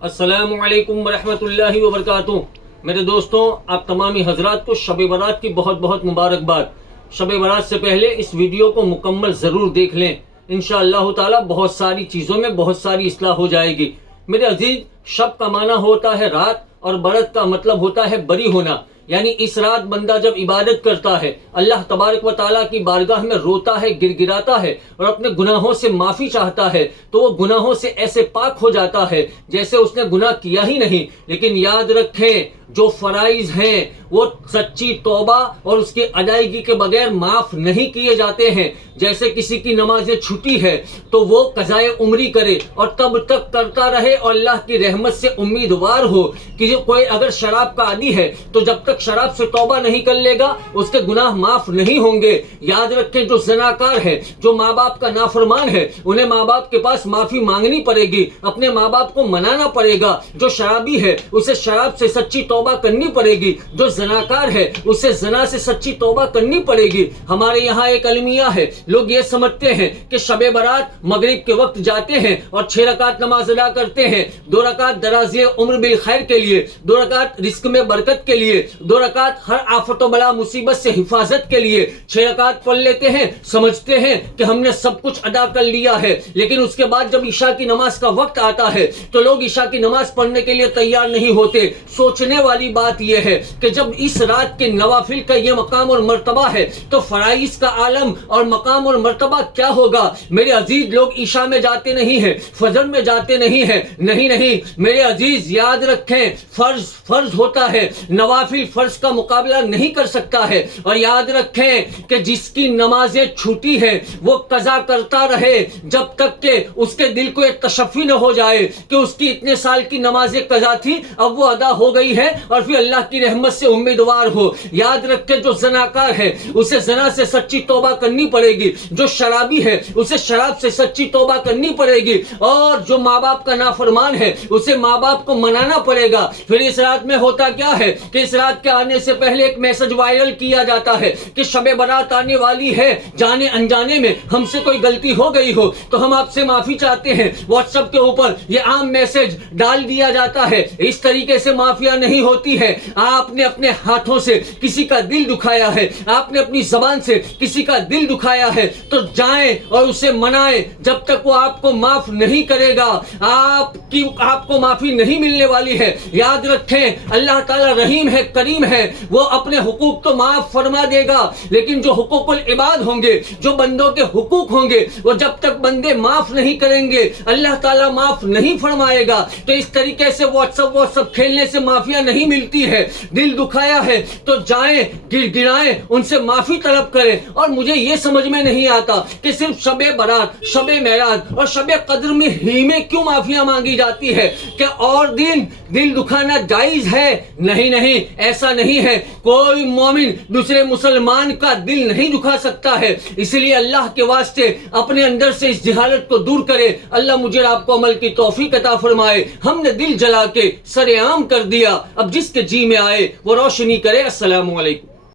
السلام علیکم ورحمۃ اللہ وبرکاتہ۔ میرے دوستوں، آپ تمامی حضرات کو شب برات کی بہت بہت مبارکباد۔ شب برات سے پہلے اس ویڈیو کو مکمل ضرور دیکھ لیں، انشاءاللہ تعالی بہت ساری چیزوں میں بہت ساری اصلاح ہو جائے گی۔ میرے عزیز، شب کا معنی ہوتا ہے رات، اور برت کا مطلب ہوتا ہے بری ہونا، یعنی اس رات بندہ جب عبادت کرتا ہے، اللہ تبارک و تعالیٰ کی بارگاہ میں روتا ہے، گر گراتا ہے اور اپنے گناہوں سے معافی چاہتا ہے، تو وہ گناہوں سے ایسے پاک ہو جاتا ہے جیسے اس نے گناہ کیا ہی نہیں۔ لیکن یاد رکھیں، جو فرائض ہیں وہ سچی توبہ اور اس کی ادائیگی کے بغیر معاف نہیں کیے جاتے ہیں۔ جیسے کسی کی نماز چھٹی ہے تو وہ قضائے عمری کرے اور تب تک کرتا رہے اور اللہ کی رحمت سے امیدوار ہو کہ کوئی اگر شراب کا عادی ہے تو جب تک شراب سے توبہ نہیں کر لے گا اس کے گناہ معاف نہیں ہوں گے۔ یاد رکھیں، جو زناکار ہے، جو ماں باپ کا نافرمان ہے، انہیں ماں باپ کے پاس معافی مانگنی پڑے گی، اپنے ماں باپ کو منانا پڑے گا۔ جو شرابی ہے اسے شراب سے سچی توبہ کرنی پڑے گی، جو زناکار ہے اسے زنا سے سچی توبہ کرنی پڑے گی۔ ہمارے یہاں ایک المیہ ہے، لوگ یہ سمجھتے ہیں کہ شب برات مغرب کے وقت جاتے ہیں اور 6 رکعت نماز ادا کرتے ہیں، 2 رکعت درازی عمر بالخیر کے لیے، 2 رکعت رزق میں برکت کے لیے، 2 رکعت ہر آفت و بلا مصیبت سے حفاظت کے لیے 6 رکعت پڑھ لیتے ہیں، سمجھتے ہیں کہ ہم نے سب کچھ ادا کر لیا ہے۔ لیکن اس کے بعد جب عشاء کی نماز کا وقت آتا ہے تو لوگ عشاء کی نماز پڑھنے کے لیے تیار نہیں ہوتے۔ سوچنے والی بات یہ ہے کہ جب اس رات کے نوافل کا یہ مقام اور مرتبہ ہے تو فرائض کا عالم اور مقام اور مرتبہ کیا ہوگا؟ میرے عزیز، لوگ عشاء میں جاتے نہیں ہیں، فجر میں جاتے نہیں ہیں، نہیں میرے عزیز، یاد رکھیں، فرض ہوتا ہے، نوافل فرض کا مقابلہ نہیں کر سکتا ہے۔ اور یاد رکھیں کہ جس کی نمازیں چھوٹی ہیں وہ قضا کرتا رہے جب تک کہ اس کے دل کو ایک تشفی نہ ہو جائے کہ اس کی اتنے سال کی نمازیں قضا تھی، اب وہ ادا ہو گئی ہے، اور پھر اللہ کی رحمت سے امیدوار ہو۔ یاد رکھیں، جو زناکار ہے اسے زنا سے سچی توبہ کرنی پڑے گی، جو شرابی ہے اسے شراب سے سچی توبہ کرنی پڑے گی، اور جو ماں باپ کا نافرمان ہے اسے ماں باپ کو منانا پڑے گا۔ پھر اس رات میں ہوتا کیا ہے کہ اس رات کے آنے سے پہلے ایک میسج وائرل کیا جاتا ہے کہ شب برات آنے والی ہے، جانے انجانے میں ہم سے کوئی غلطی ہو گئی ہو تو ہم آپ سے معافی چاہتے ہیں۔ واٹس ایپ کے اوپر یہ عام میسج ڈال دیا جاتا ہے۔ اس طریقے سے معافیا نہیں ہوتی ہے۔ آپ نے اپنے ہاتھوں سے کسی کا دل دکھایا ہے، آپ نے اپنی زبان سے کسی کا دل دکھایا ہے تو جائیں اور اسے منائیں۔ جب تک وہ آپ کو معاف نہیں کرے گا آپ کو معافی نہیں ملنے والی ہے۔ یاد رکھیں، اللہ تعالیٰ رحیم ہے، کریم ہے، وہ اپنے حقوق تو معاف فرما دے گا، لیکن جو حقوق العباد ہوں گے، جو بندوں کے حقوق ہوں گے، وہ جب تک بندے معاف نہیں کریں گے اللہ تعالیٰ معاف نہیں فرمائے گا۔ تو اس طریقے سے واٹس ایپ کھیلنے سے معافیا نہیں ملتی ہے۔ دل دکھایا ہے تو جائیں، گر گرائیں، ان سے معافی طلب کریں۔ اور مجھے یہ سمجھ میں نہیں آتا کہ صرف شب برات، شب معراج اور شب قدر میں ہی میں کیوں معافیا مانگی جاتی ہے؟ کہ اور دن دل دکھانا جائز ہے؟ نہیں، ایسا نہیں ہے۔ کوئی مومن دوسرے مسلمان کا دل نہیں دکھا سکتا ہے۔ اس لیے اللہ کے واسطے اپنے اندر سے اس جہالت کو دور کرے۔ اللہ مجھے اور آپ کو عمل کی توفیق عطا فرمائے۔ ہم نے دل جلا کے سر عام کر دیا، اب جس کے جی میں آئے وہ روشنی کرے۔ السلام علیکم۔